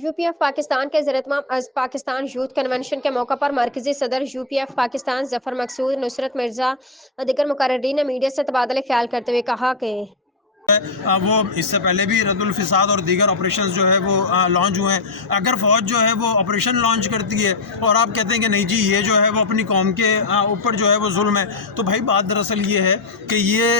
UPF Pakistan के ज़ेर-ए-एहतमाम Pakistan youth convention के मौका पर मरकज़ी सदर यूपीएफ पाकिस्तान ज़फ़र मकसूद, नुसरत मिर्ज़ा और दीगर मुक़र्ररीन ने मीडिया से तबादला ख्याल करते हुए कहा कि वो इससे पहले भी रद्दुल फ़िसाद और दीगर ऑपरेशंस जो है वो लॉन्च हुए हैं। अगर फ़ौज जो है वो ऑपरेशन लॉन्च करती है और आप कहते हैं कि नहीं जी ये जो है वो अपनी कौम के ऊपर जो है वो जुल्म है, तो भाई बात दरअसल ये है कि ये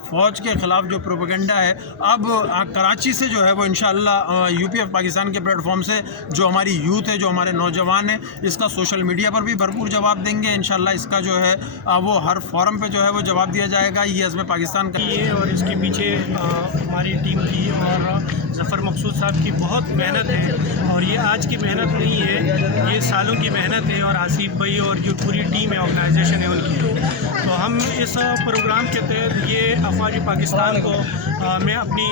फ़ौज के ख़िलाफ़ जो प्रोपेगेंडा है अब कराची से जो है वो इंशाअल्लाह यूपीएफ पाकिस्तान के प्लेटफॉर्म से जो हमारी यूथ है, जो हमारे नौजवान हैं, इसका सोशल मीडिया पर भी भरपूर जवाब देंगे। इंशाअल्लाह इसका जो है वो हर फोरम पे जो है वो जवाब दिया जाएगा। ये अज़्म पाकिस्तान का ये और इसके पीछे हमारी टीम की और ज़फ़र मकसूद साहब की बहुत मेहनत है और ये आज की मेहनत नहीं है, ये सालों की मेहनत है और आसिफ भाई और जो पूरी टीम है, ऑर्गेनाइजेशन है उनकी। तो हम इस प्रोग्राम के तहत ये अफ़वाज पाकिस्तान को मैं अपनी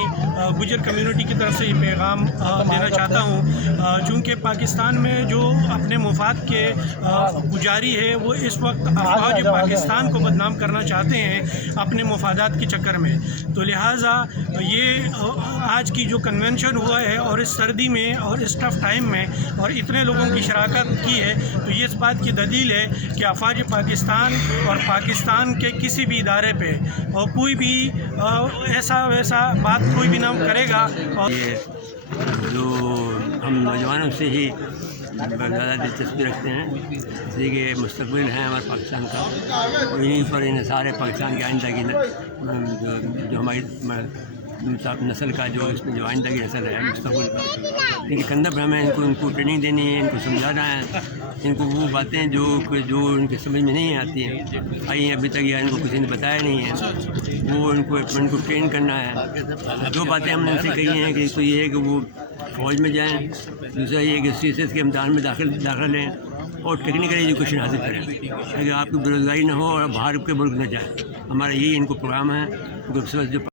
गुजर कम्युनिटी की तरफ से ये पैगाम देना चाहता हूँ, चूँकि पाकिस्तान में जो अपने मुफाद के पुजारी है वो इस वक्त अफ़वाज पाकिस्तान को बदनाम करना चाहते हैं अपने मुफादात के चक्कर में। तो लिहाजा ये आज की जो कन्वेंशन हुआ है और इस सर्दी में और इस टफ़ टाइम में और इतने लोगों की शराकत की है, तो ये इस बात की दलील है कि अफ़वाज पाकिस्तान और पाकिस्तान के किसी भी इदारे पे और कोई भी ऐसा वैसा बात कोई भी ना करेगा। और ये जो हम नौजवानों से ही ज़्यादा दिलचस्पी रखते हैं, इसलिए कि मुस्तक़बिल है हमारे पाकिस्तान का, और इन्हीं पर इन सारे पाकिस्तान की आइंदा की जो हमारी नस्ल का जो इसमें जो आइंदा की नस्ल है मुस्तक़बिल का, इनके कंधे पर हमें इनको ट्रेनिंग देनी है, इनको समझाना है, इनको वो बातें जो इनके समझ में नहीं आती हैं, आई अभी तक या इनको किसी ने बताया नहीं है, वो इनको ट्रेन करना है। दो बातें हमने उनसे कही हैं कि एक तो ये है कि वो फ़ौज में जाएँ, दूसरा ये है कि CSS के इम्तहान में दाखिला लें और टेक्निकल एजुकेशन हासिल करें ताकि आपकी बेरोज़गारी ना हो और बाहर के मुल्क न जाए। हमारा यही इनको प्रोग्राम है। जो